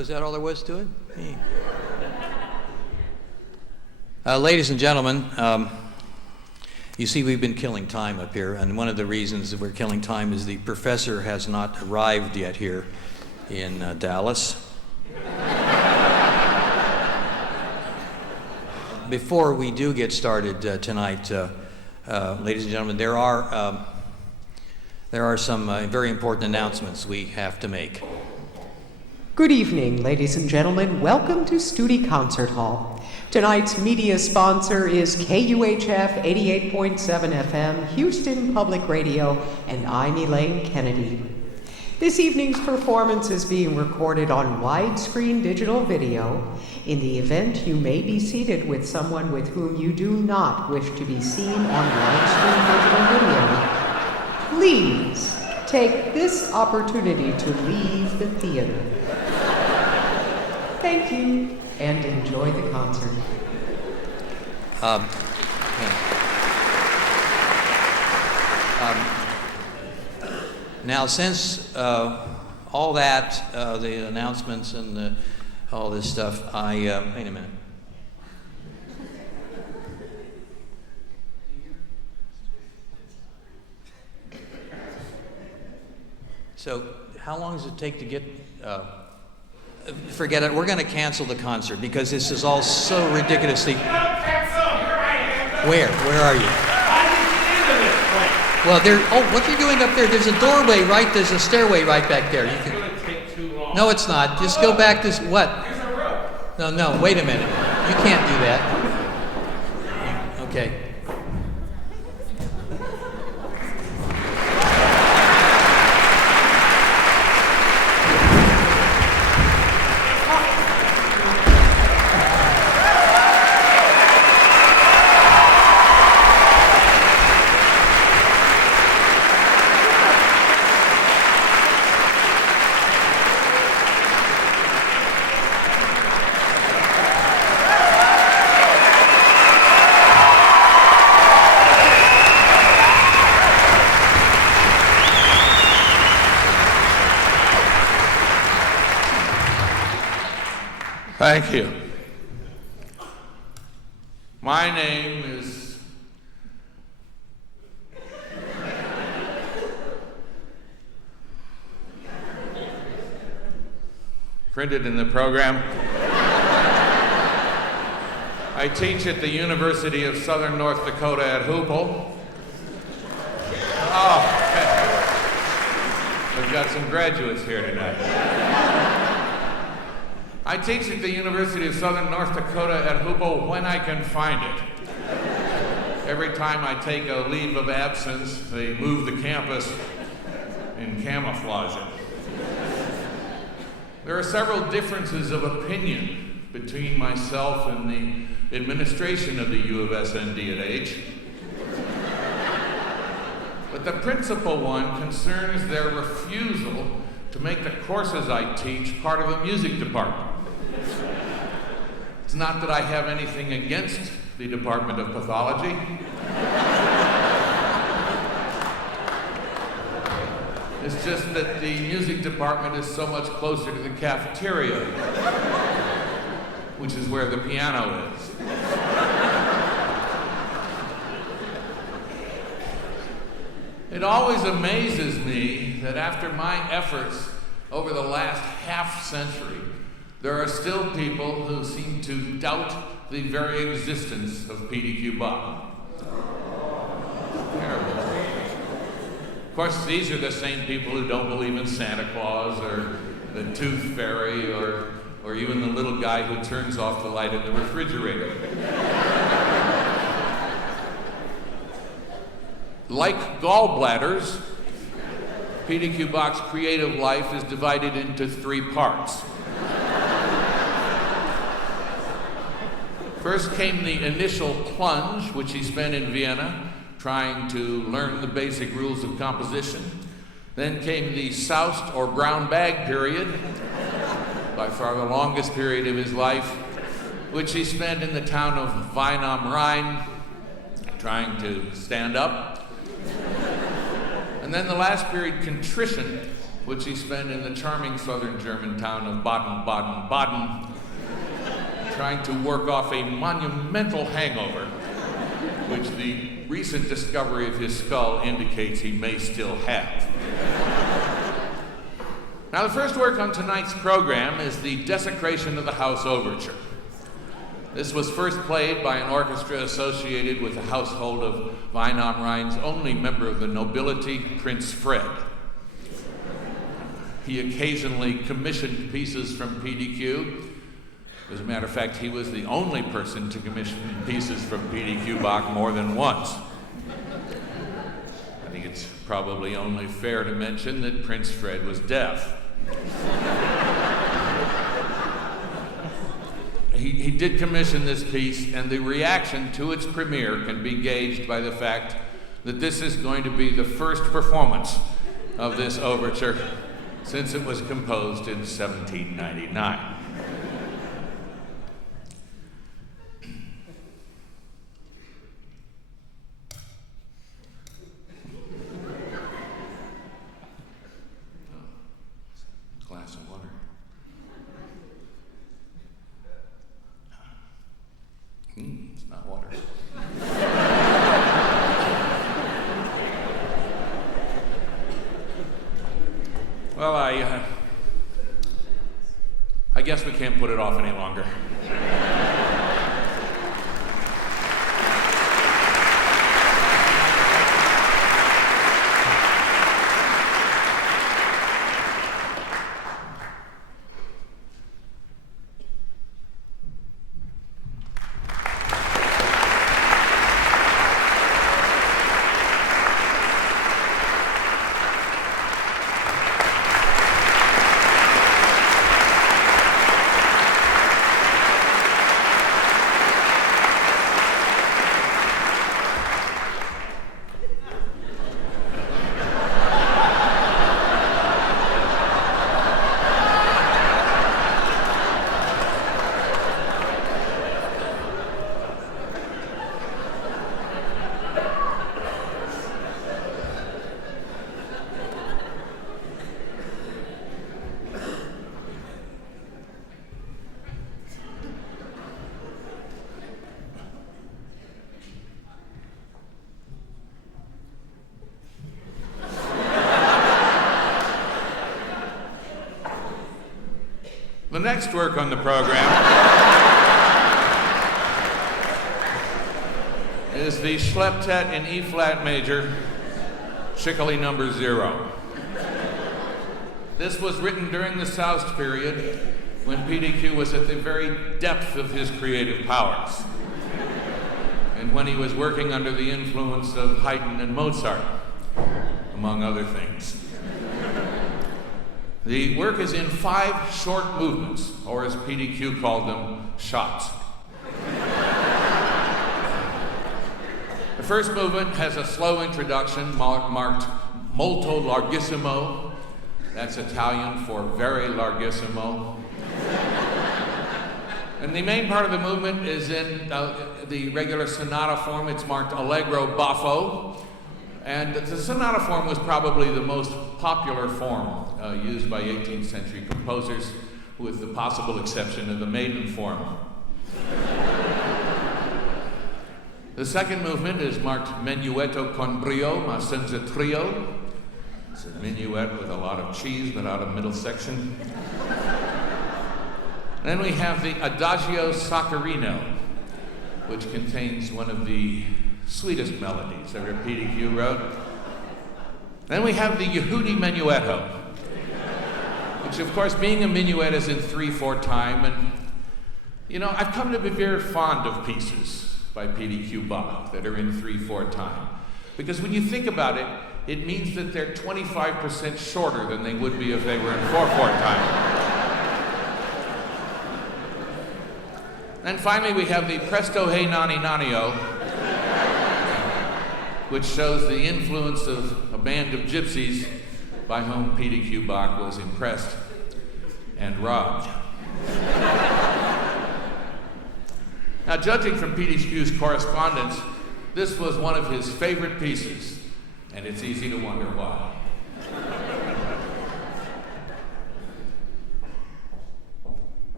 is that all there was to it? Ladies and gentlemen, you see we've been killing time up here, and one of the reasons that we're killing time is the professor has not arrived yet here in Dallas. Before we do get started tonight, ladies and gentlemen, there are some very important announcements we have to make. Good evening, ladies and gentlemen. Welcome to Studi Concert Hall. Tonight's media sponsor is KUHF 88.7 FM, Houston Public Radio, and I'm Elaine Kennedy. This evening's performance is being recorded on widescreen digital video. In the event you may be seated with someone with whom you do not wish to be seen on widescreen digital video, please take this opportunity to leave the theater. Thank you, and enjoy the concert. Now, since all that, the announcements and all this stuff, wait a minute. So, how long does it take to get, forget it, we're going to cancel the concert because this is all so ridiculously. Where are you? Well, what you're doing up there, there's a doorway there's a stairway right back there. It's going to take too long. No, it's not. Just go back this, what? There's a rope. No, wait a minute. You can't do that. Okay. Thank you. My name is printed in the program. I teach at the University of Southern North Dakota at Hoople. Oh, we've got some graduates here tonight. I teach at the University of Southern North Dakota at Hoople when I can find it. Every time I take a leave of absence, they move the campus and camouflage it. There are several differences of opinion between myself and the administration of the U of S ND&H. But the principal one concerns their refusal to make the courses I teach part of a music department. It's not that I have anything against the Department of Pathology. It's just that the music department is so much closer to the cafeteria, which is where the piano is. It always amazes me that after my efforts over the last half century, there are still people who seem to doubt the very existence of P.D.Q. Bach. Terrible. Of course, these are the same people who don't believe in Santa Claus or the Tooth Fairy or even the little guy who turns off the light in the refrigerator. Like gallbladders, P.D.Q. Bach's creative life is divided into three parts. First came the initial plunge, which he spent in Vienna, trying to learn the basic rules of composition. Then came the soused or brown bag period, by far the longest period of his life, which he spent in the town of Wein am Rhein, trying to stand up. And then the last period, contrition, which he spent in the charming southern German town of Baden-Baden-Baden, trying to work off a monumental hangover, which the recent discovery of his skull indicates he may still have. Now, the first work on tonight's program is the Desecration of the House Overture. This was first played by an orchestra associated with the household of Wein am Rhein's only member of the nobility, Prince Fred. He occasionally commissioned pieces from P.D.Q. As a matter of fact, he was the only person to commission pieces from P.D.Q. Bach more than once. I think it's probably only fair to mention that Prince Fred was deaf. He did commission this piece, and the reaction to its premiere can be gauged by the fact that this is going to be the first performance of this overture since it was composed in 1799. Glass of water. It's not water. Well, I guess we can't put it off any longer. The next work on the program is the Schleptet in E-flat major, Schickele number 0. This was written during the Soust period when P.D.Q. was at the very depth of his creative powers and when he was working under the influence of Haydn and Mozart, among other things. The work is in 5 short movements, or as P.D.Q. called them, shots. The first movement has a slow introduction marked molto larghissimo. That's Italian for very larghissimo. And the main part of the movement is in the regular sonata form. It's marked allegro baffo. And the sonata form was probably the most popular form used by 18th century composers, with the possible exception of the maiden form. The second movement is marked menuetto con brio ma senza trio. It's a minuet with a lot of cheese but out of middle section. Then we have the adagio saccarino, which contains one of the sweetest melodies ever P.D.Q. wrote. Then we have the Yehudi menuetto, which of course, being a minuet, is in 3/4 time. And you know, I've come to be very fond of pieces by P.D.Q. Bach that are in 3/4 time, because when you think about it, it means that they're 25% shorter than they would be if they were in 4/4 time. And finally, we have the Presto Hey Nani Nani-O, which shows the influence of a band of gypsies by whom P.D.Q. Bach was impressed and robbed. Now, judging from P.D.Q.'s correspondence, this was one of his favorite pieces, and it's easy to wonder why.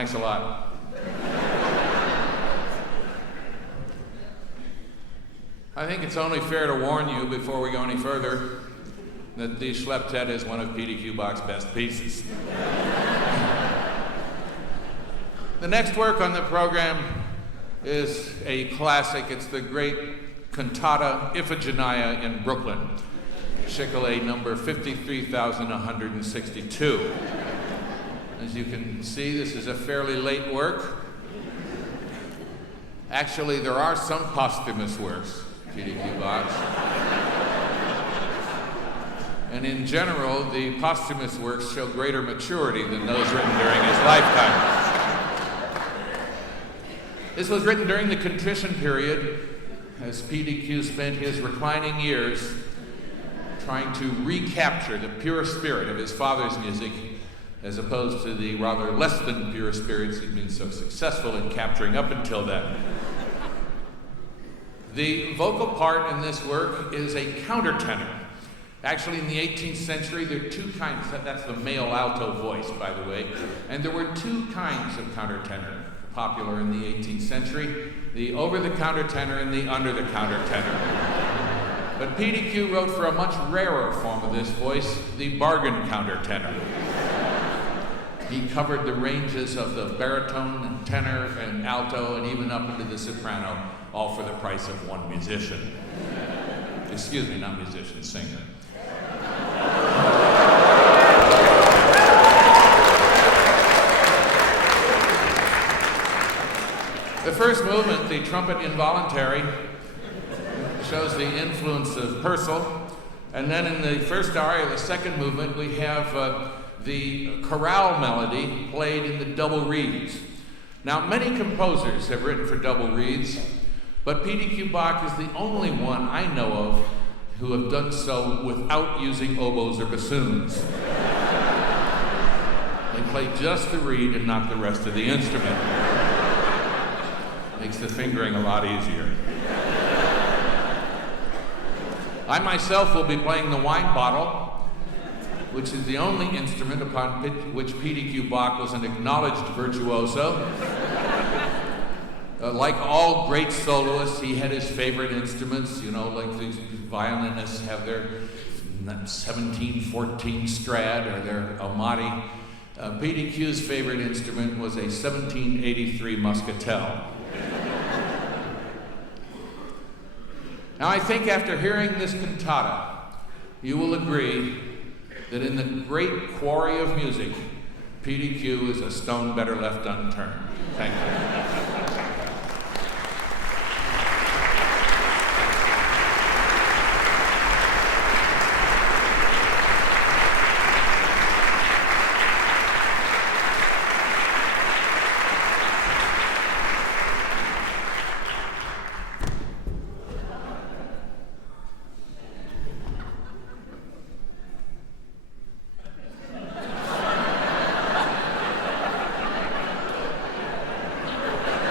Thanks a lot. I think it's only fair to warn you before we go any further that the Schleptet is one of P.D.Q. Bach's best pieces. The next work on the program is a classic. It's the great cantata Iphigenia in Brooklyn, Schickele number 53,162. As you can see, this is a fairly late work. Actually, there are some posthumous works, P.D.Q. Bach's. And in general, the posthumous works show greater maturity than those written during his lifetime. This was written during the contrition period, as P.D.Q. spent his reclining years trying to recapture the pure spirit of his father's music, as opposed to the rather less than pure spirits he'd been so successful in capturing up until then. The vocal part in this work is a countertenor. Actually, in the 18th century, there are two kinds. That's the male alto voice, by the way. And there were two kinds of countertenor popular in the 18th century, the over-the-counter tenor and the under-the-counter tenor. But P.D.Q. wrote for a much rarer form of this voice, the bargain countertenor. He covered the ranges of the baritone and tenor and alto and even up into the soprano, all for the price of one musician. Excuse me, not musician, singer. The first movement, the trumpet involuntary, shows the influence of Purcell. And then in the first aria, the second movement, we have the chorale melody played in the double reeds. Now, many composers have written for double reeds, but P.D.Q. Bach is the only one I know of who have done so without using oboes or bassoons. They play just the reed and not the rest of the instrument. Makes the fingering a lot easier. I myself will be playing the wine bottle, which is the only instrument upon which P.D.Q. Bach was an acknowledged virtuoso. Like all great soloists, he had his favorite instruments, you know, like the violinists have their 1714 Strad or their Amati. P.D.Q.'s favorite instrument was a 1783 Muscatel. Now, I think after hearing this cantata, you will agree that in the great quarry of music, P.D.Q. is a stone better left unturned. Thank you.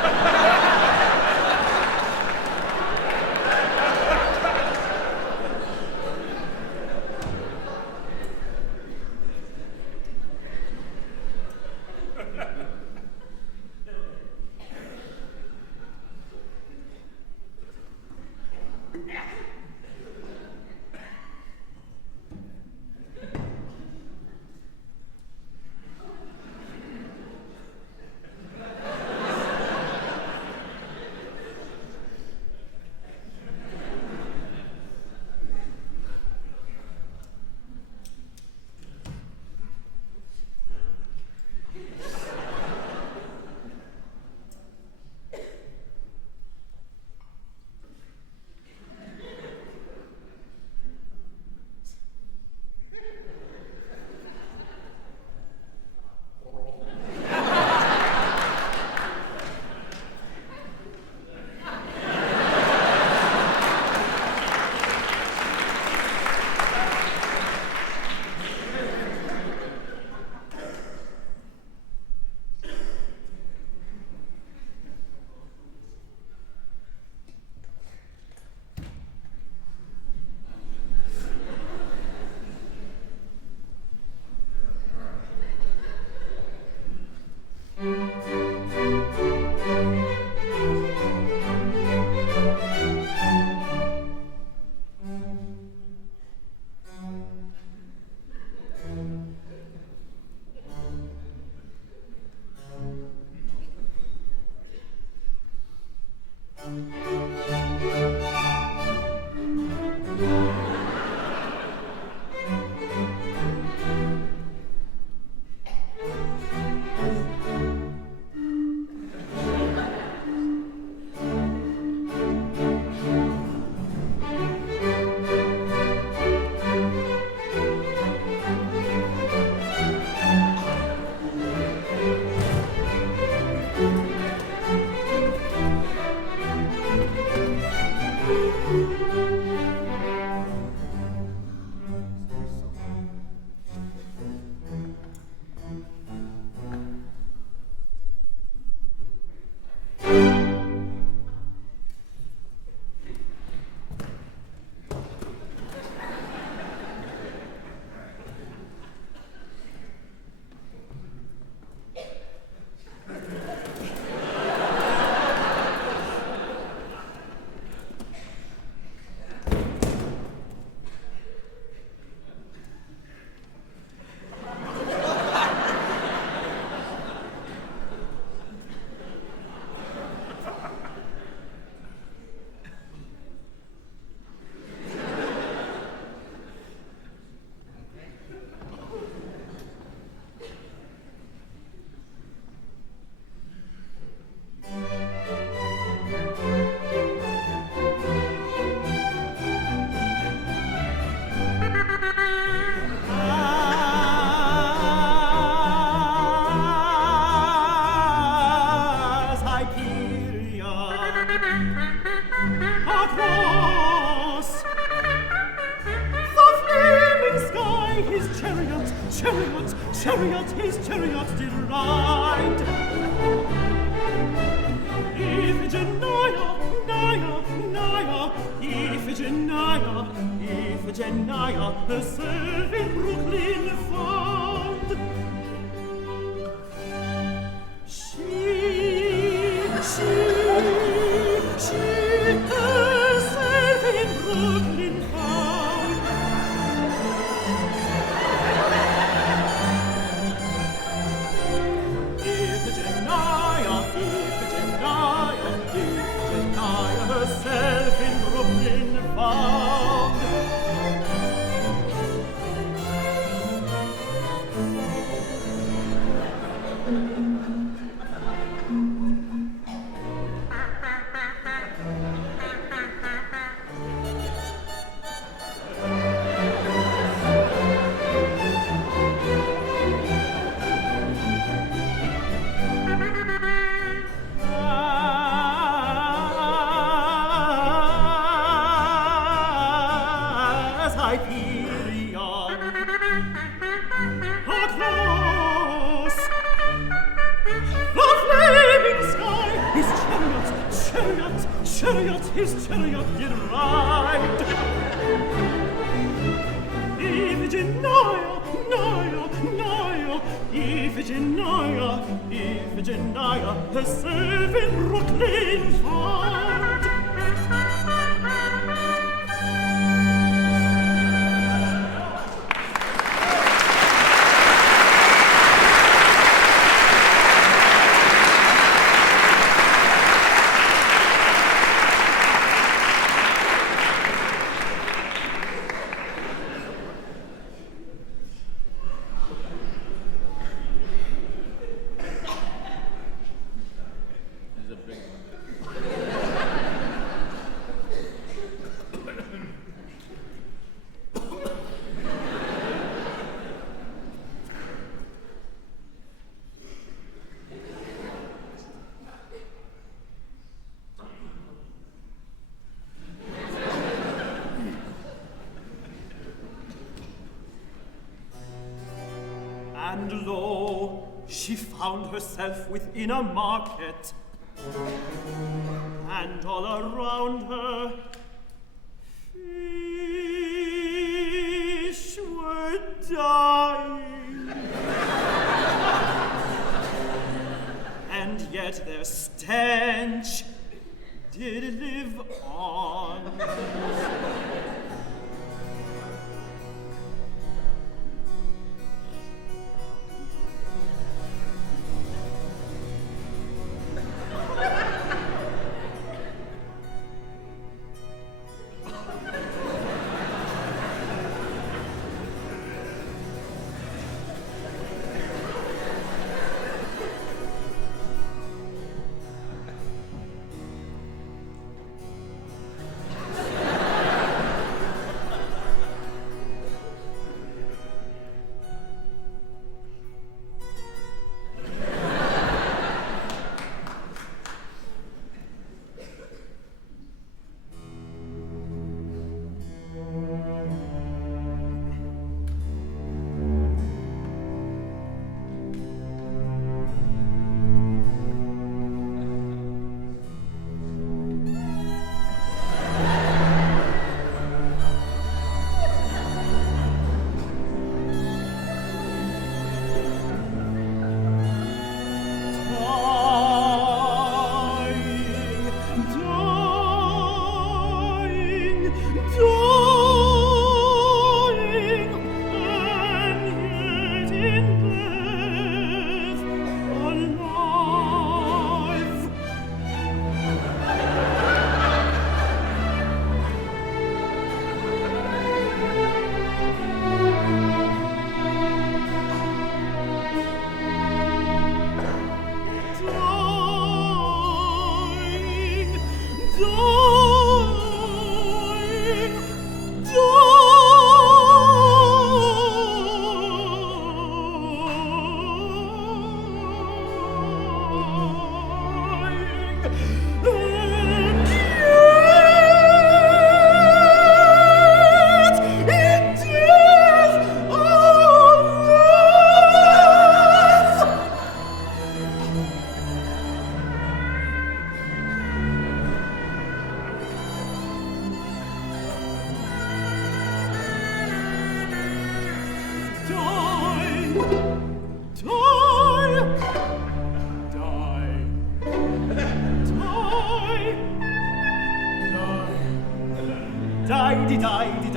his chariot, chariot, chariot, his chariot did ride. Iphigenia, Nia, Nia, Iphigenia, Iphigenia, herself in Brooklyn found. She herself in Brooklyn found. Iphigenia, Iphigenia, Iphigenia, herself in Brooklyn found. His chariot did ride. Iphigenia, Nia, Nia, Iphigenia, Iphigenia, herself in Brooklyn found. And lo, she found herself within a market, and all around her fish were dying, and yet their stench did live on.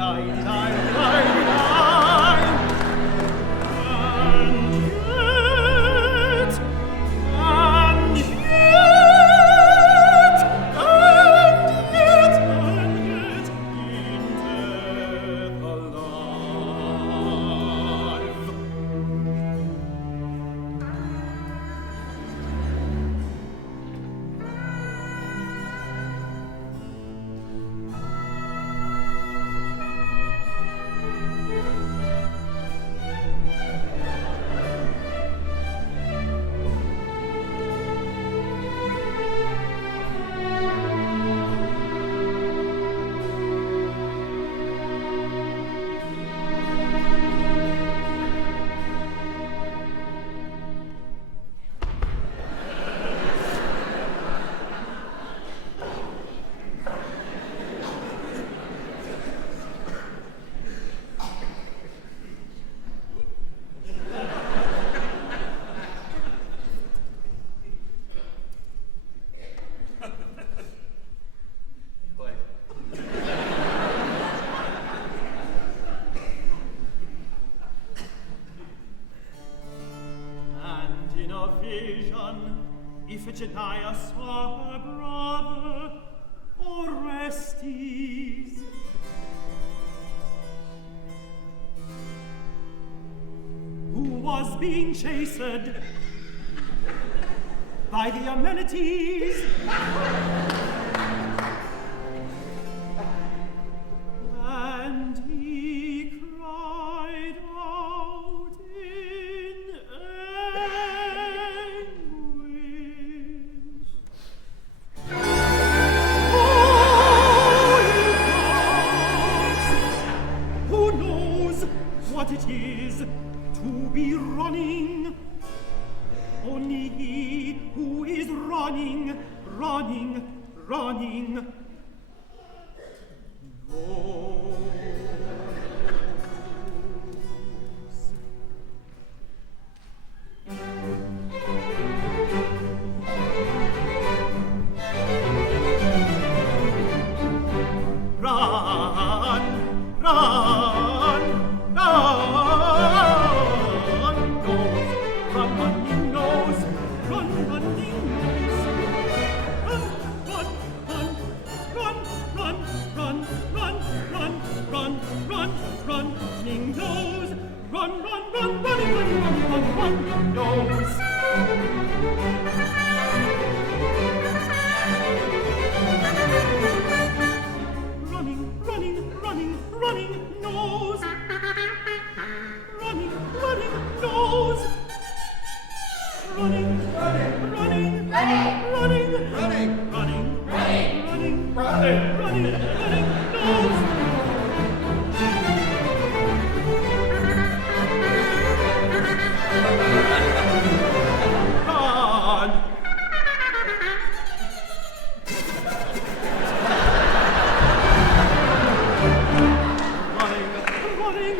Iphigenia saw her brother Orestes, who was being chased by the amenities. And he cried out in anguish. Who knows what it is to be running? Only he who is running, running, running. Running,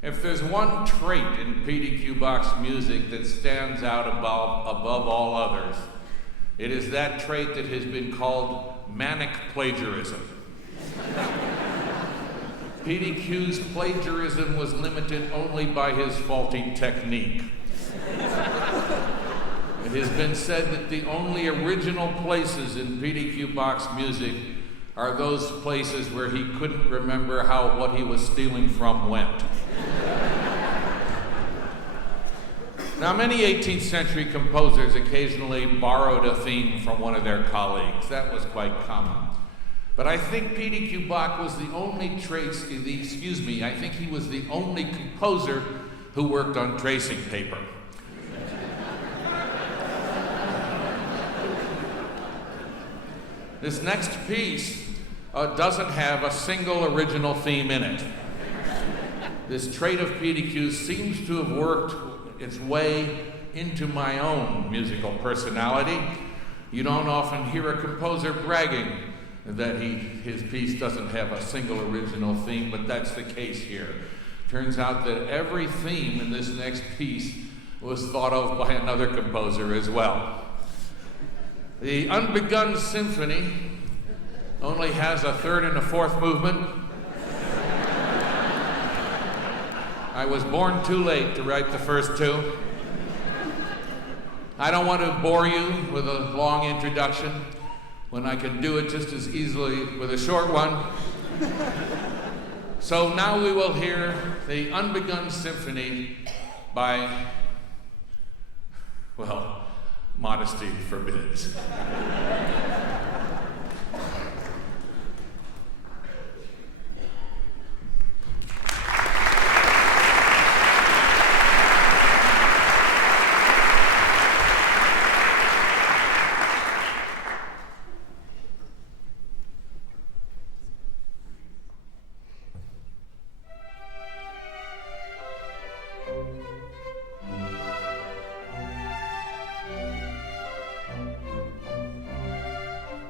If there's one trait in P.D.Q. Bach's music that stands out above all others, it is that trait that has been called manic plagiarism. P.D.Q's plagiarism was limited only by his faulty technique. It has been said that the only original places in P.D.Q. Bach's music are those places where he couldn't remember how what he was stealing from went. Now, many 18th century composers occasionally borrowed a theme from one of their colleagues. That was quite common. But I think P.D.Q. Bach was the only I think he was the only composer who worked on tracing paper. This next piece doesn't have a single original theme in it. This trait of P.D.Q. seems to have worked its way into my own musical personality. You don't often hear a composer bragging that his piece doesn't have a single original theme, but that's the case here. Turns out that every theme in this next piece was thought of by another composer as well. The Unbegun Symphony only has a third and a fourth movement. I was born too late to write the first two. I don't want to bore you with a long introduction when I can do it just as easily with a short one. So now we will hear the Unbegun Symphony by, well, modesty forbids.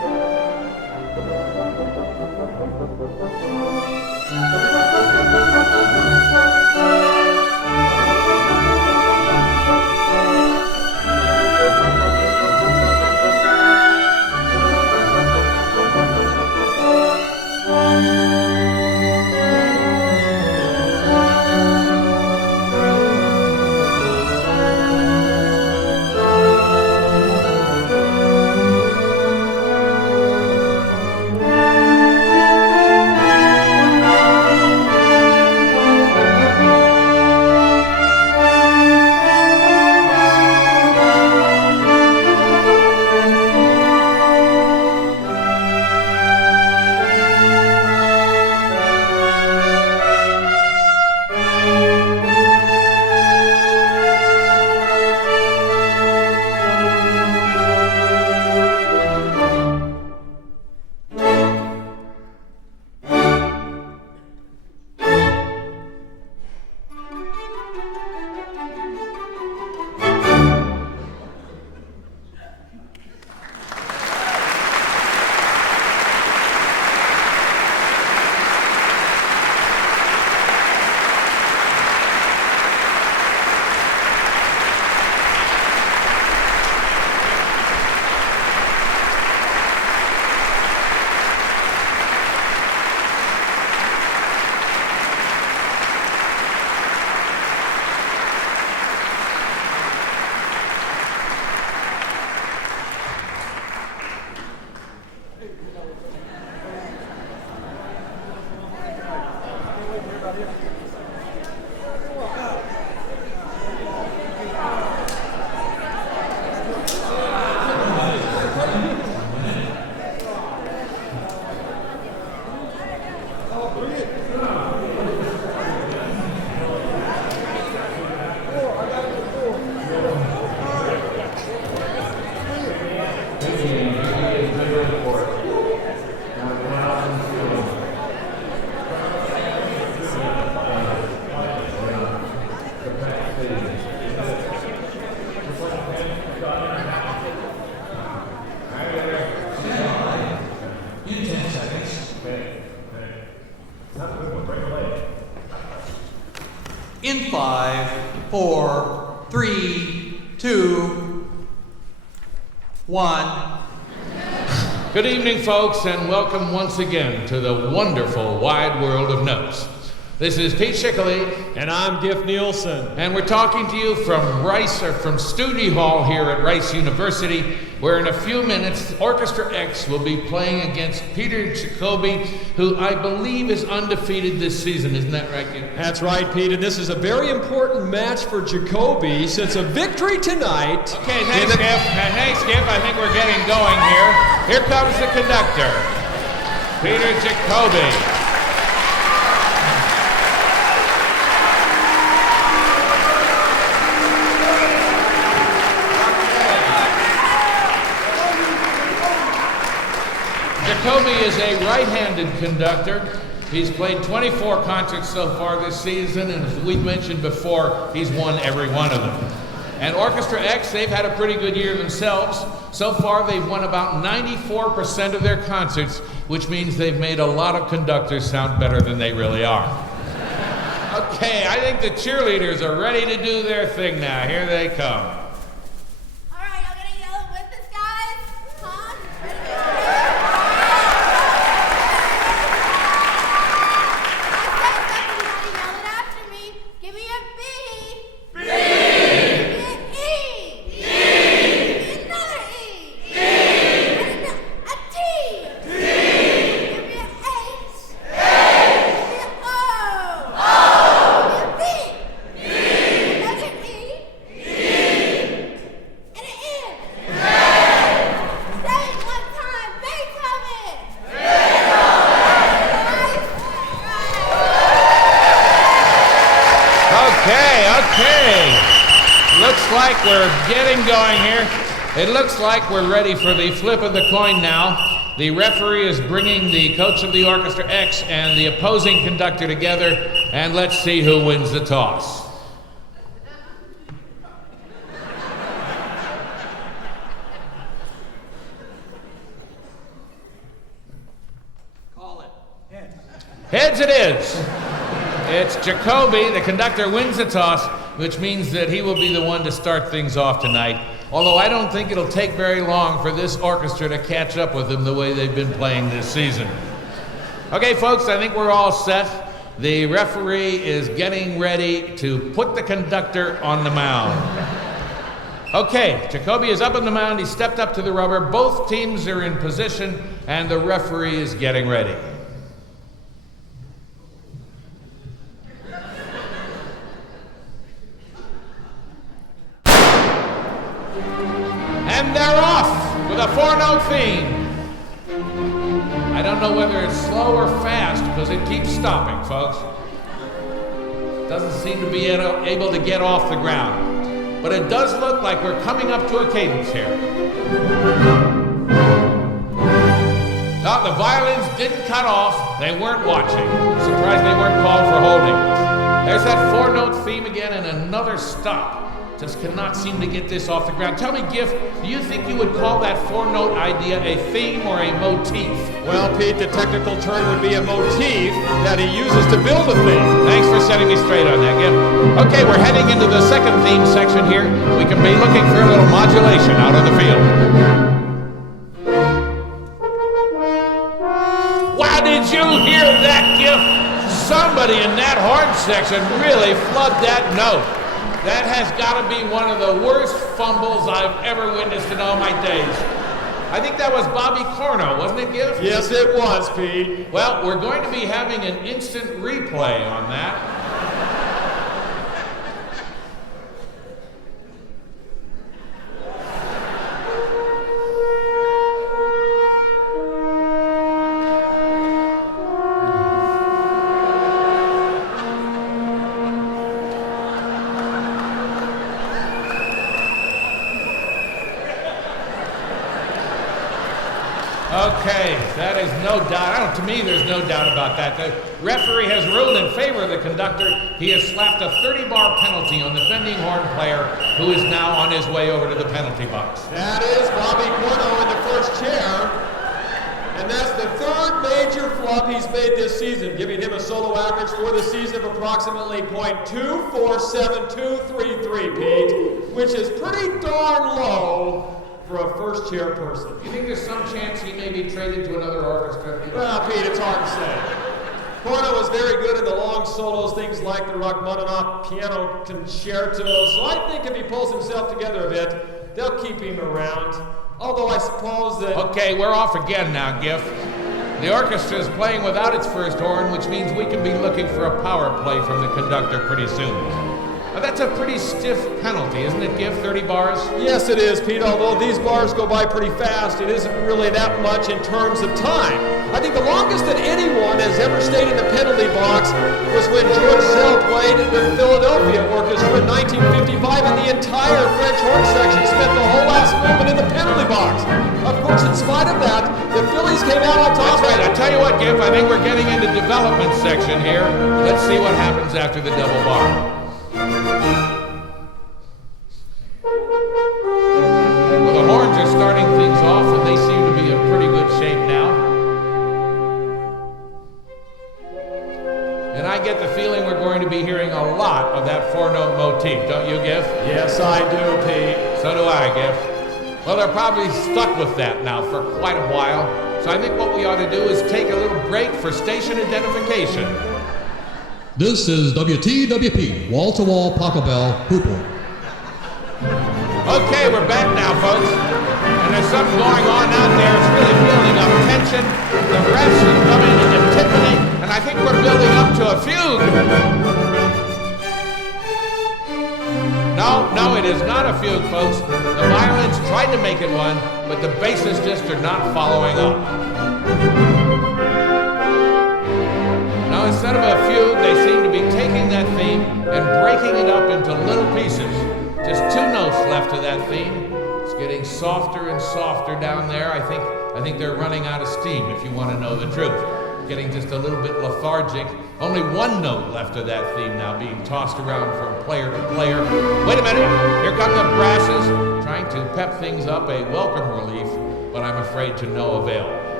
In 5, 4, 3, 2, 1. Good evening, folks, and welcome once again to the wonderful wide world of notes. This is Peter Schickele. And I'm Gifford Nielsen. And we're talking to you from from Study Hall here at Rice University, where in a few minutes, Orchestra X will be playing against Peter Jacoby, who I believe is undefeated this season. Isn't that right, Giff? That's right, Pete. And this is a very important match for Jacoby, since a victory tonight... Okay, thanks, Giff. Thanks, Giff. I think we're getting going here. Here comes the conductor, Peter Jacoby. Jacoby is a right-handed conductor. He's played 24 concerts so far this season, and as we've mentioned before, he's won every one of them. And Orchestra X, they've had a pretty good year themselves. So far, they've won about 94% of their concerts, which means they've made a lot of conductors sound better than they really are. Okay, I think the cheerleaders are ready to do their thing now. Here they come. It looks like we're ready for the flip of the coin now. The referee is bringing the coach of the Orchestra X and the opposing conductor together, and let's see who wins the toss. Call it. Head. Heads it is. It's Jacoby, the conductor, wins the toss, which means that he will be the one to start things off tonight. Although I don't think it'll take very long for this orchestra to catch up with them the way they've been playing this season. Okay, folks, I think we're all set. The referee is getting ready to put the conductor on the mound. Okay, Jacoby is up on the mound. He stepped up to the rubber. Both teams are in position, and the referee is getting ready. And they're off with a 4-note theme. I don't know whether it's slow or fast because it keeps stopping, folks. Doesn't seem to be able to get off the ground. But it does look like we're coming up to a cadence here. No, the violins didn't cut off. They weren't watching. I'm surprised they weren't called for holding. There's that 4-note theme again and another stop. Just cannot seem to get this off the ground. Tell me, Giff, do you think you would call that 4-note idea a theme or a motif? Well, Pete, the technical term would be a motif that he uses to build a theme. Thanks for setting me straight on that, Giff. Okay, we're heading into the second theme section here. We can be looking for a little modulation out on the field. Wow, did you hear that, Giff? Somebody in that horn section really flubbed that note. That has got to be one of the worst fumbles I've ever witnessed in all my days. I think that was Bobby Corno, wasn't it, Giff? Yes, it was, Pete. Well, we're going to be having an instant replay on that. Okay, that is no doubt. To me, there's no doubt about that. The referee has ruled in favor of the conductor. He has slapped a 30-bar penalty on the defending horn player, who is now on his way over to the penalty box. That is Bobby Corno in the first chair. And that's the third major flub he's made this season, giving him a solo average for the season of approximately .2472333, Pete, which is pretty darn low for a first chair person. You think there's some chance he may be traded to another orchestra? Well, Pete, it's hard to say. Corno was very good in the long solos, things like the Rachmaninoff piano concerto, so I think if he pulls himself together a bit, they'll keep him around. Although I suppose that... Okay, we're off again now, Giff. The orchestra is playing without its first horn, which means we can be looking for a power play from the conductor pretty soon. That's a pretty stiff penalty, isn't it, Giff? 30 bars? Yes, it is, Pete. Although these bars go by pretty fast, it isn't really that much in terms of time. I think the longest that anyone has ever stayed in the penalty box was when George Sell played with Philadelphia Orchestra in 1955, and the entire French horn section spent the whole last movement in the penalty box. Of course, in spite of that, the Phillies came out on top. That's right. I tell you what, Giff, I think we're getting into development section here. Let's see what happens after the double bar. Well, the horns are starting things off, and they seem to be in pretty good shape now. And I get the feeling we're going to be hearing a lot of that 4-note motif, don't you, Giff? Yes, I do, Pete. So do I, Giff. Well, they're probably stuck with that now for quite a while. So I think what we ought to do is take a little break for station identification. This is WTWP, wall-to-wall Pachelbel, Hooper. Okay, we're back now, folks. And there's something going on out there. It's really building up tension. The refs are coming into Tiffany, and I think we're building up to a fugue. No, it is not a fugue, folks. The violins tried to make it one, but the basses just are not following up. Now, instead of a fugue, they seem to be taking that theme and breaking it up into little pieces. Just 2 notes left of that theme. It's getting softer and softer down there. I think they're running out of steam, if you want to know the truth. Getting just a little bit lethargic. Only 1 note left of that theme now, being tossed around from player to player. Wait a minute, here come the brasses, trying to pep things up, a welcome relief, but I'm afraid to no avail.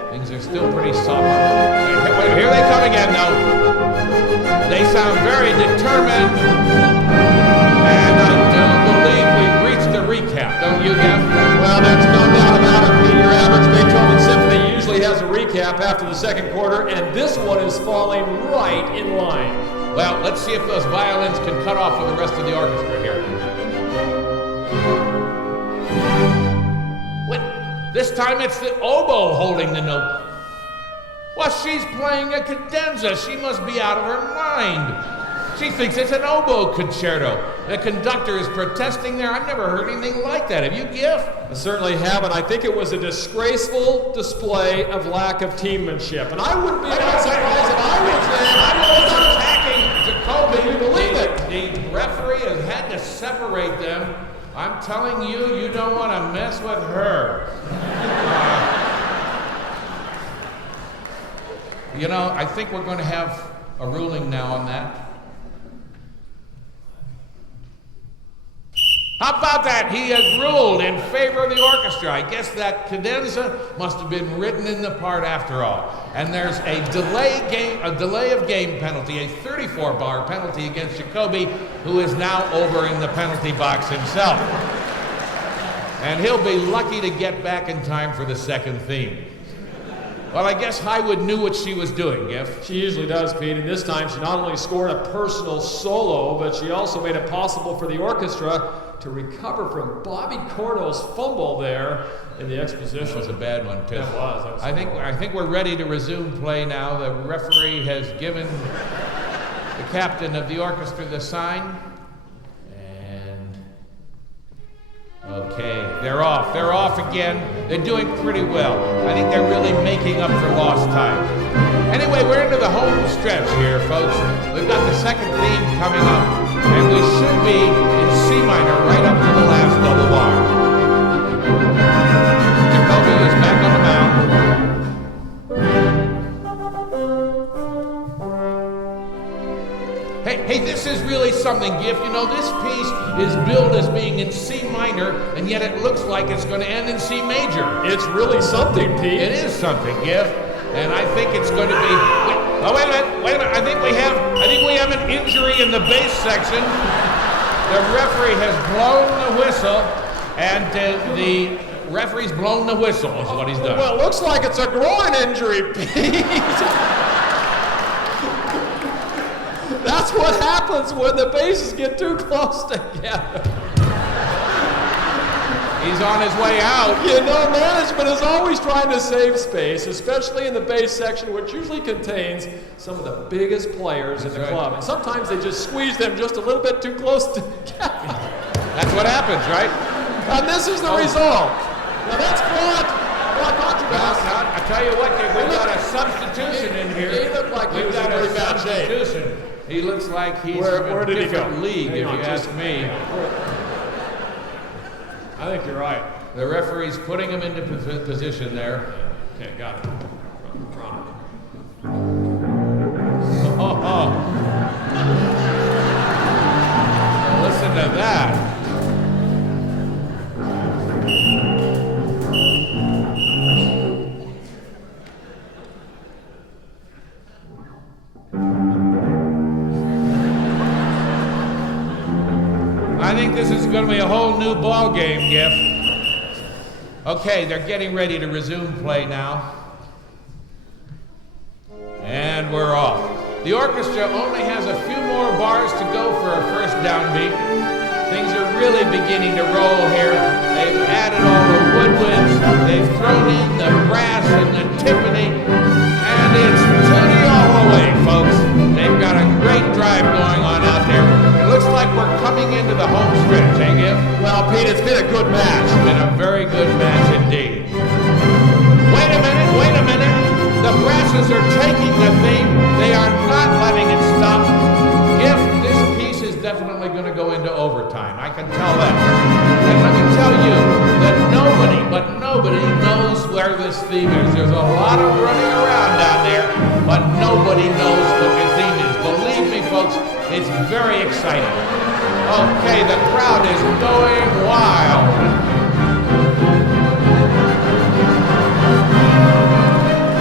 Things are still pretty soft. Wait, here they come again, though. They sound very determined. And I do believe we've reached the recap, don't you, Jeff? Well, there's no doubt about it, Pete. Your average Beethoven symphony usually has a recap after the second quarter, and this one is falling right in line. Well, let's see if those violins can cut off with the rest of the orchestra here. Wait, this time it's the oboe holding the note. Well, she's playing a cadenza. She must be out of her mind. She thinks it's an oboe concerto. The conductor is protesting there. I've never heard anything like that. Have you, Giff? I certainly haven't. I think it was a disgraceful display of lack of teammanship. And I wouldn't be that surprised if I was there. I was attacking Jacoby. Can you believe it? The referee has had to separate them. I'm telling you, you don't want to mess with her. You know, I think we're going to have a ruling now on that. How about that? He has ruled in favor of the orchestra. I guess that cadenza must have been written in the part after all. And there's a delay of game penalty, a 34-bar penalty against Jacoby, who is now over in the penalty box himself. And he'll be lucky to get back in time for the second theme. Well, I guess Highwood knew what she was doing, Giff. She usually does, Pete, and this time she not only scored a personal solo, but she also made it possible for the orchestra to recover from Bobby Corno's fumble there in the exposition. That was a bad one, too. That was. I think we're ready to resume play now. The referee has given the captain of the orchestra the sign. Okay, they're off. They're off again. They're doing pretty well. I think they're really making up for lost time. Anyway, we're into the home stretch here, folks. We've got the second theme coming up, and we should be in C minor right up to the last double bar. Jacoby is back on the mound. Hey, this is really something, Giff. You know, this piece is billed as being in C minor, and yet it looks like it's going to end in C major. It's really something, Pete. It is something, Giff. And I think it's going to be... wait a minute. I think we have an injury in the bass section. The referee has blown the whistle, and the referee's blown the whistle is what he's done. Well, it looks like it's a groin injury, Pete. That's what happens when the basses get too close together. He's on his way out. You know, management is always trying to save space, especially in the bass section, which usually contains some of the biggest players in the club. And sometimes they just squeeze them just a little bit too close together. That's what happens, right? And this is the result. Now that's controversy. I tell you what, we've got a substitution in here. He looked like he was in pretty bad shape. He looks like he's Where in a did he different go? league, if you ask me. I think you're right. The referee's putting him into position there. Okay, got it. Oh. Listen to that. I think this is going to be a whole new ball game, Giff. Okay, they're getting ready to resume play now. And we're off. The orchestra only has a few more bars to go for a first downbeat. Things are really beginning to roll here. They've added all the woodwinds, they've thrown in the brass and the timpani, and it's tutti all the way, folks. They've got a great drive going on out there. It looks like we're coming into the home stretch, eh, Giff? Well, Pete, it's been a good match. It's been a very good match indeed. Wait a minute. The brasses are taking the theme. They are not letting it stop. Giff, this piece is definitely going to go into overtime. I can tell that. And let me tell you that nobody knows where this theme is. There's a lot of running around down there, but nobody knows what the theme is. Believe me, folks, it's very exciting. Okay, the crowd is going wild.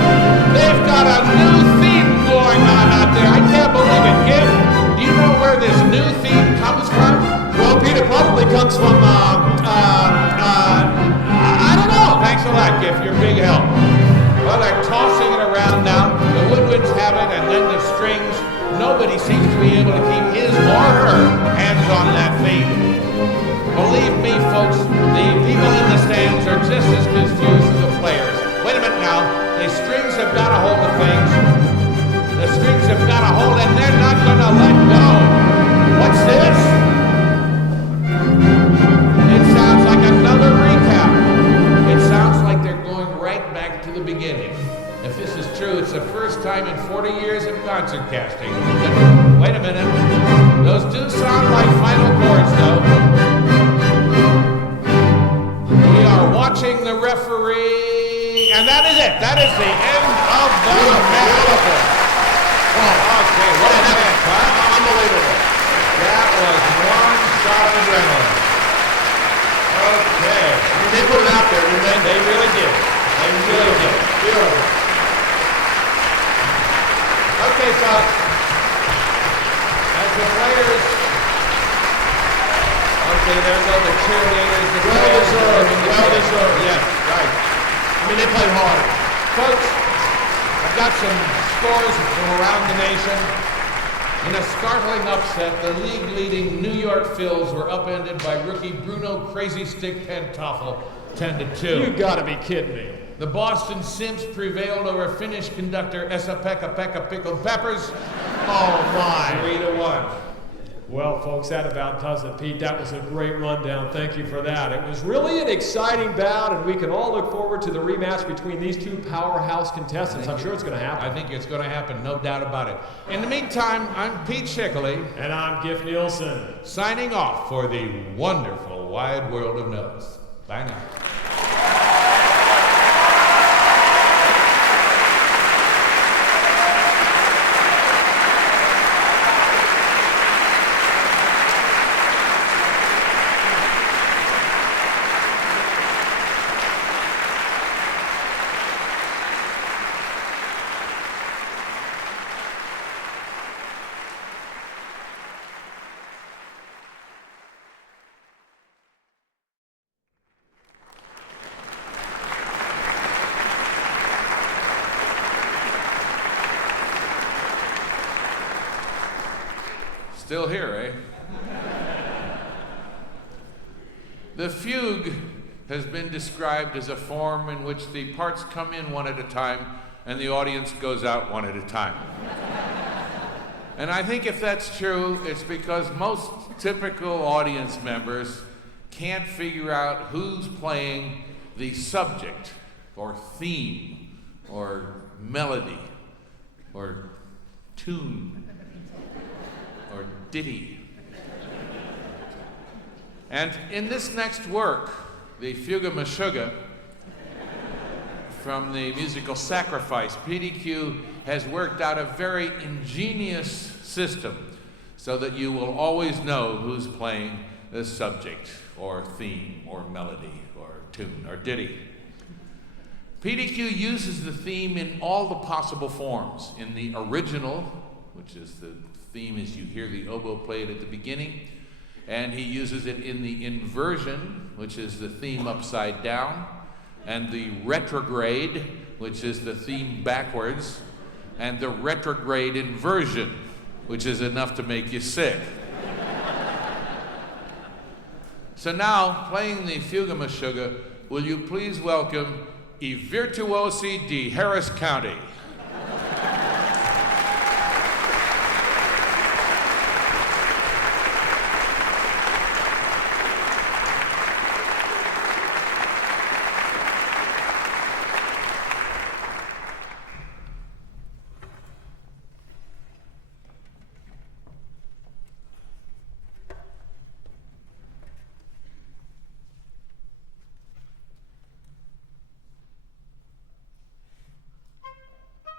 gift, your big help. Well, they're tossing it around now. The woodwinds have it, and then the strings. Nobody seems to be able to keep his or her hands on that theme. Believe me, folks, the people in the stands are just as confused as the players. Wait a minute now. The strings have got a hold of things. The strings have got a hold, and they're not going to let go. What's this? It sounds like another recap. It sounds like they're going right back to the beginning. If this is true, it's the first time in 40 years of concert casting. Wait a minute. Those do sound like final chords, though. We are watching the referee, and that is it. That is the end of the match. Okay, what a match, huh? Unbelievable. That was one shot of adrenaline. Okay. I mean, they put it out there, didn't they? They really did. They really did. Beautiful. Okay, so as the players, okay, there go the cheerleaders. The well deserved. Yes, right. I mean, they played hard. Folks, I've got some scores from around the nation. In a startling upset, the league-leading New York Phils were upended by rookie Bruno Crazy Stick Pantoffel, 10-2. You gotta be kidding me. The Boston Simps prevailed over Finnish conductor Esa Pekka Pekka Pickled Peppers. Oh my. 3-1. Well, folks, that about does it, Pete. That was a great rundown. Thank you for that. It was really an exciting bout, and we can all look forward to the rematch between these two powerhouse contestants. I'm sure it's going to happen. I think it's going to happen, no doubt about it. In the meantime, I'm Pete Schickele. And I'm Gifford Nielsen. Signing off for the wonderful wide world of notes. Bye now. Still here, eh? The fugue has been described as a form in which the parts come in one at a time and the audience goes out one at a time. And I think if that's true, it's because most typical audience members can't figure out who's playing the subject or theme or melody or tune or ditty. And in this next work, the Fuga Meshuga, from the musical Sacrifice, P.D.Q has worked out a very ingenious system so that you will always know who's playing the subject or theme or melody or tune or ditty. P.D.Q uses the theme in all the possible forms. In the original, which is the theme as you hear the oboe played at the beginning, and he uses it in the inversion, which is the theme upside down, and the retrograde, which is the theme backwards, and the retrograde inversion, which is enough to make you sick. So now, playing the Fuga Meshuga, will you please welcome I Virtuosi di Harris County.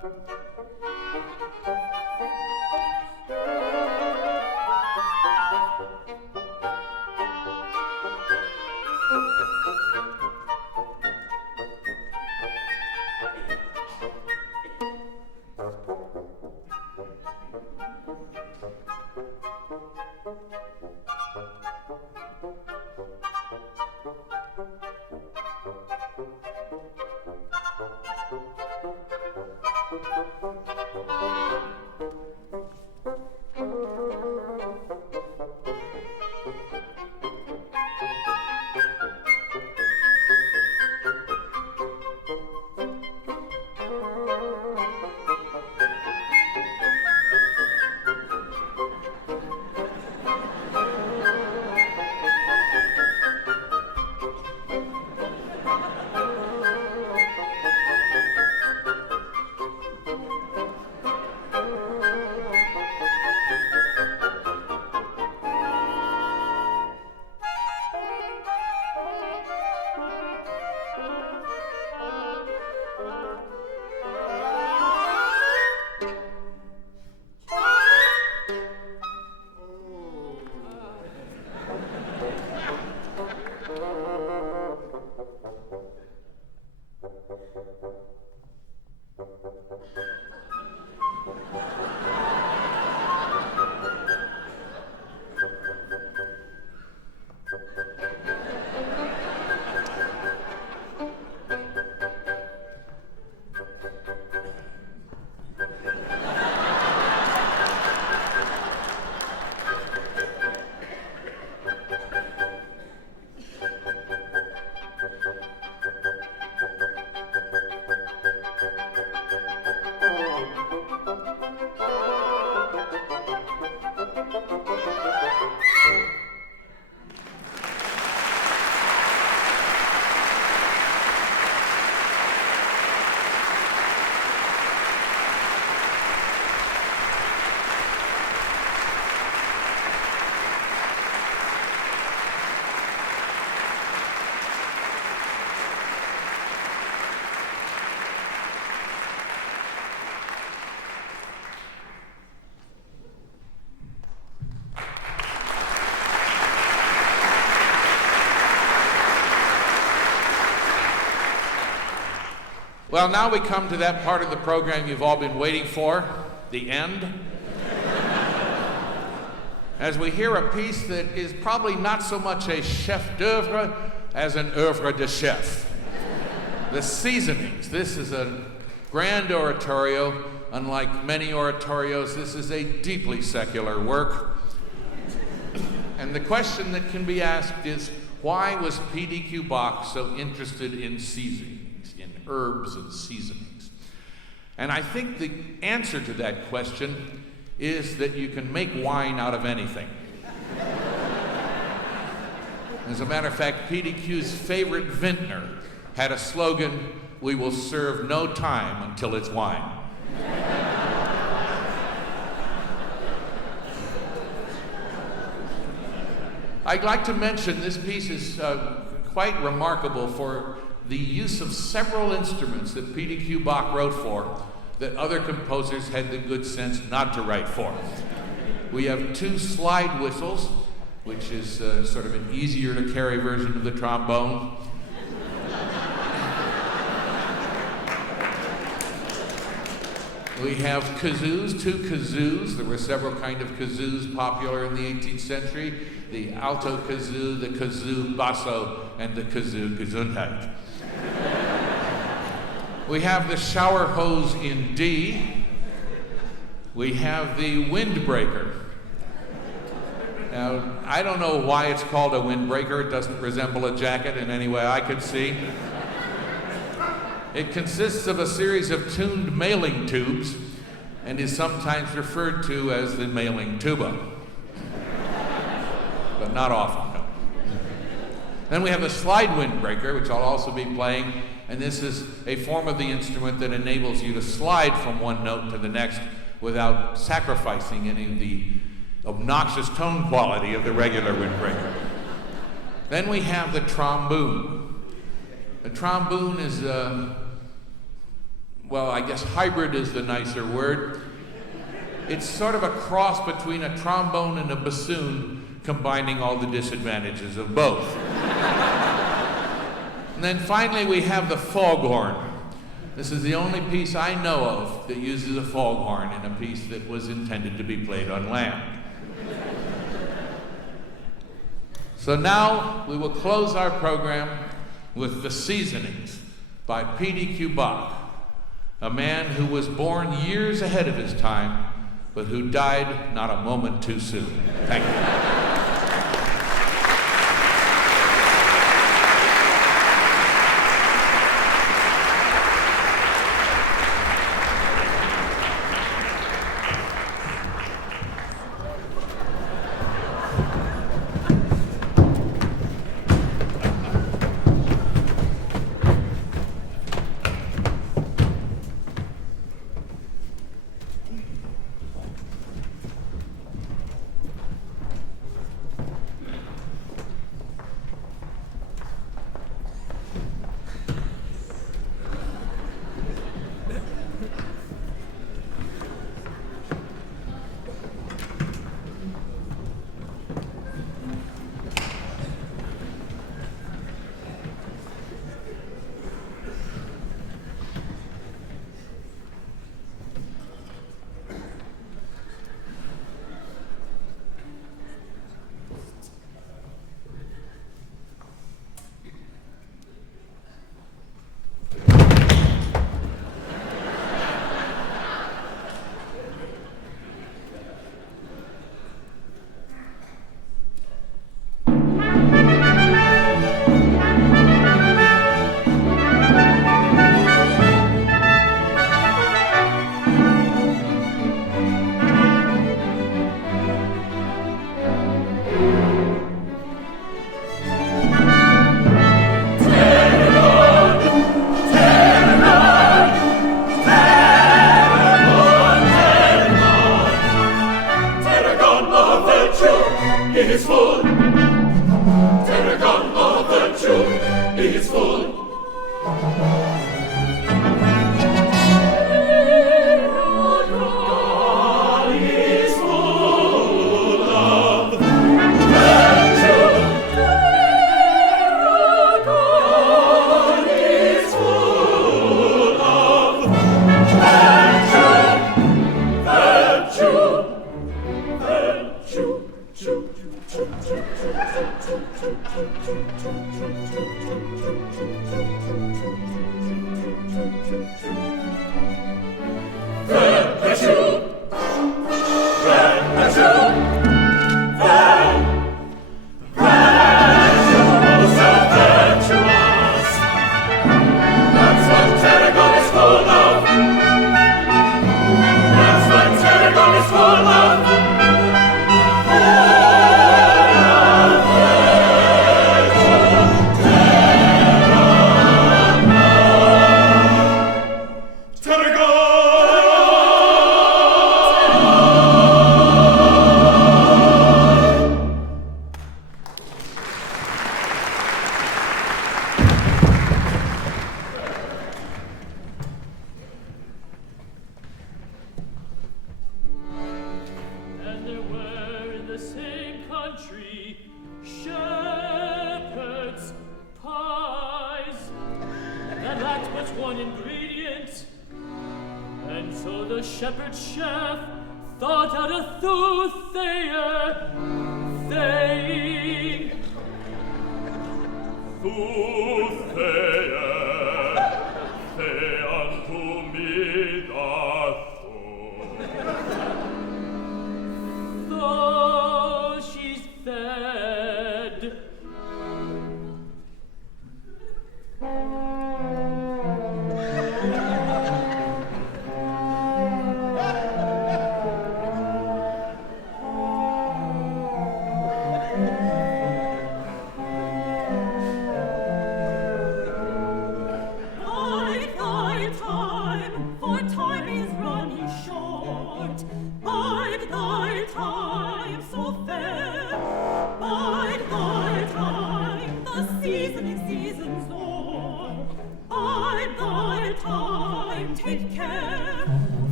Well, now we come to that part of the program you've all been waiting for, the end. As we hear a piece that is probably not so much a chef d'oeuvre as an oeuvre de chef. The Seasonings. This is a grand oratorio. Unlike many oratorios, this is a deeply secular work. And the question that can be asked is, why was P.D.Q. Bach so interested in seasonings, in herbs and seasonings? And I think the answer to that question is that you can make wine out of anything. As a matter of fact, P.D.Q.'s favorite vintner had a slogan, "We will serve no time until it's wine." I'd like to mention this piece is quite remarkable for the use of several instruments that P.D.Q. Bach wrote for that other composers had the good sense not to write for. We have two slide whistles, which is sort of an easier to carry version of the trombone. We have kazoos, two kazoos. There were several kinds of kazoos popular in the 18th century. The alto kazoo, the kazoo basso, and the kazoo gesundheit. We have the shower hose in D. We have the windbreaker. Now, I don't know why it's called a windbreaker. It doesn't resemble a jacket in any way I could see. It consists of a series of tuned mailing tubes and is sometimes referred to as the mailing tuba. But not often, no. Then we have the slide windbreaker, which I'll also be playing, and this is a form of the instrument that enables you to slide from one note to the next without sacrificing any of the obnoxious tone quality of the regular windbreaker. Then we have the trombone. The trombone is well, I guess hybrid is the nicer word. It's sort of a cross between a trombone and a bassoon, combining all the disadvantages of both. And then finally we have the foghorn. This is the only piece I know of that uses a foghorn in a piece that was intended to be played on land. So now we will close our program with the Seasonings by P.D.Q. Bach, a man who was born years ahead of his time, but who died not a moment too soon. Thank you.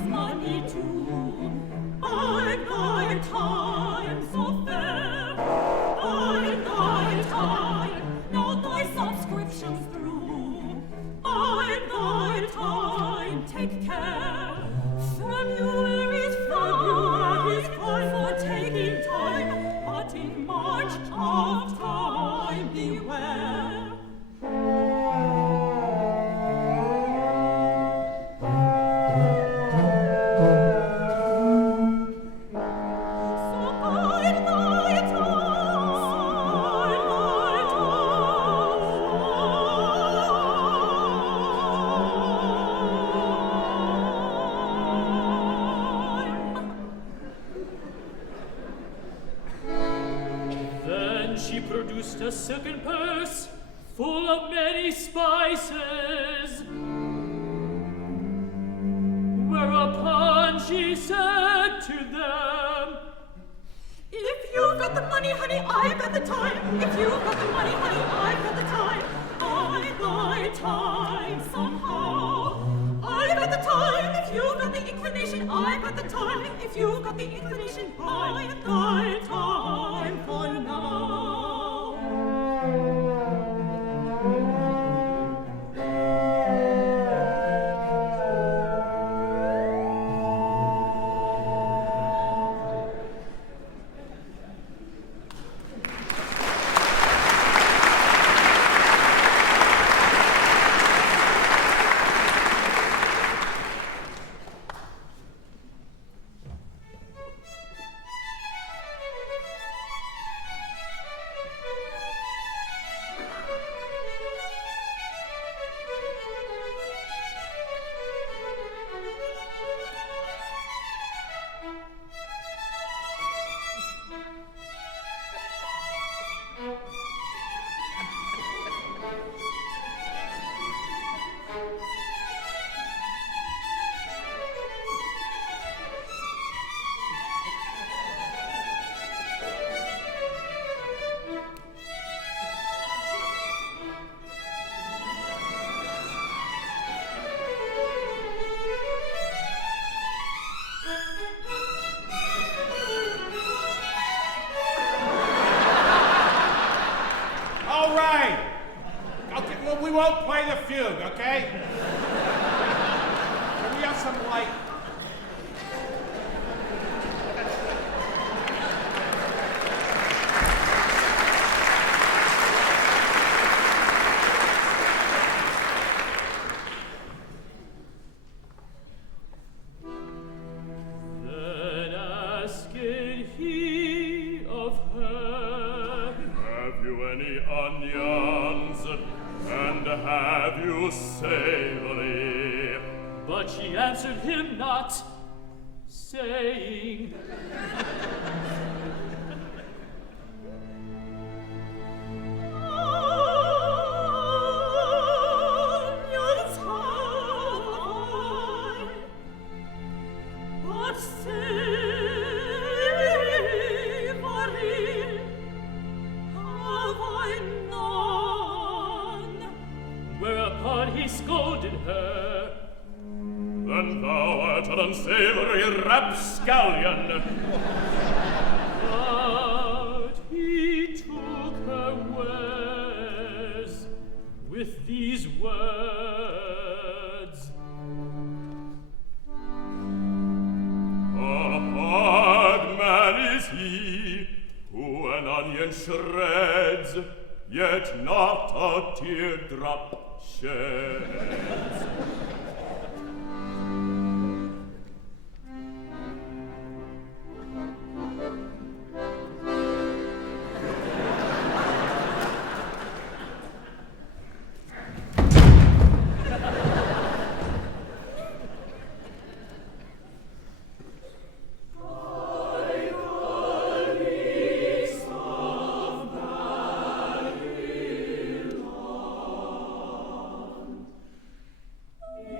his money too. Bide thy time so fair, bide thy time, now thy subscriptions through. Bide thy time, take care, February's fine for taking time, but in March of time beware. A silken purse full of many spices, whereupon she said to them, if you've got the money, honey, I've got the time. If you've got the money, honey, I've got the time. I've thy time somehow. I've got the time. If you've got the inclination, I've got the time. If you've got the inclination, I've thy time for now. We won't play the fugue, okay? Can we have some light? Then asked he of her, have you any onions? And have you savory? But she answered him not, saying, Onions have I, but savory have I none. Whereupon he scolded her, then thou art an unsavory rapscallion. But he took her wares with these words, a hard man is he who an onion shreds, yet not a teardrop sheds.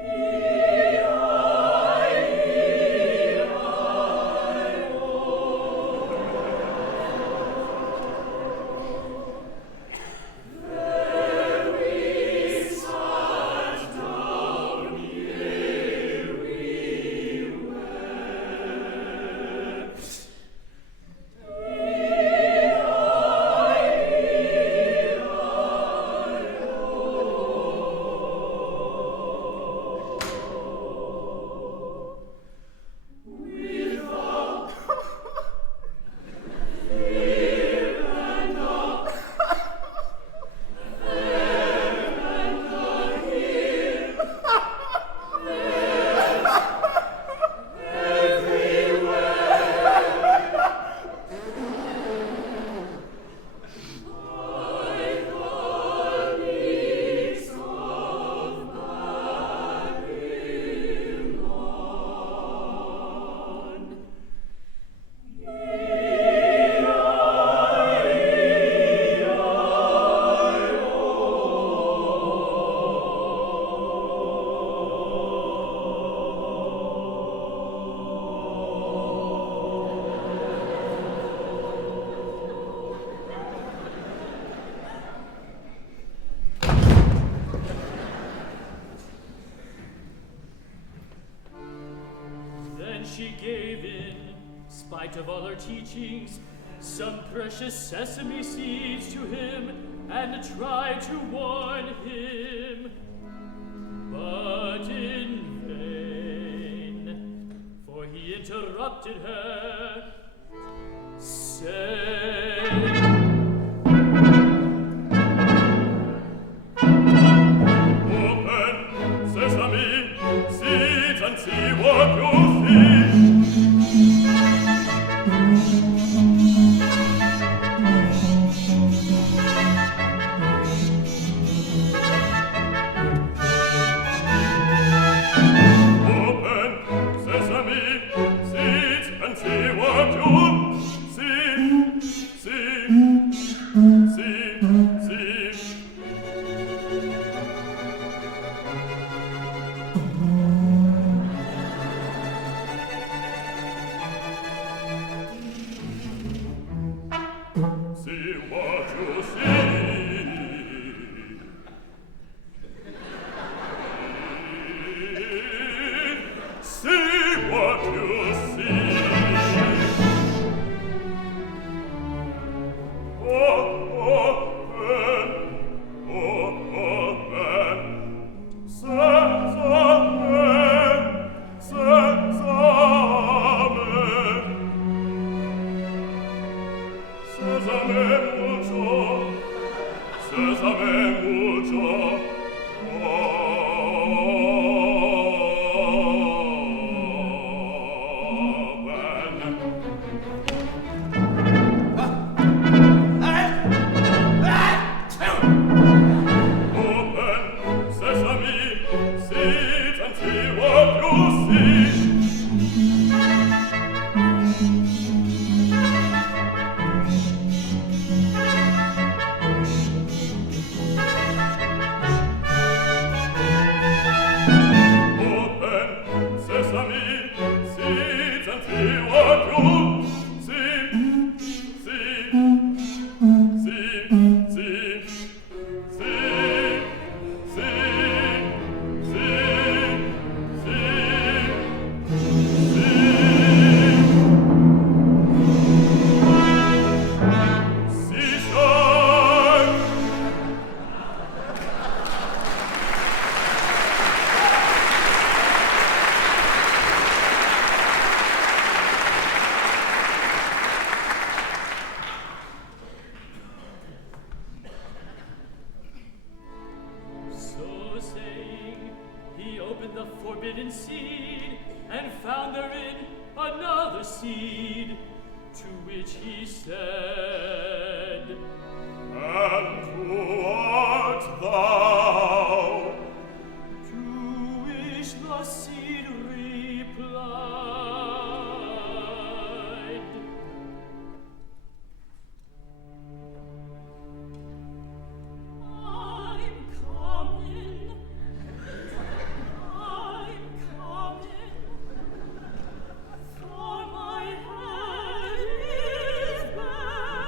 she gave in spite of all her teachings some precious sesame seeds to him and tried to warn him, but in vain, for he interrupted her, saying, "Open, sesame, seeds, and see what you see." For my head is bare.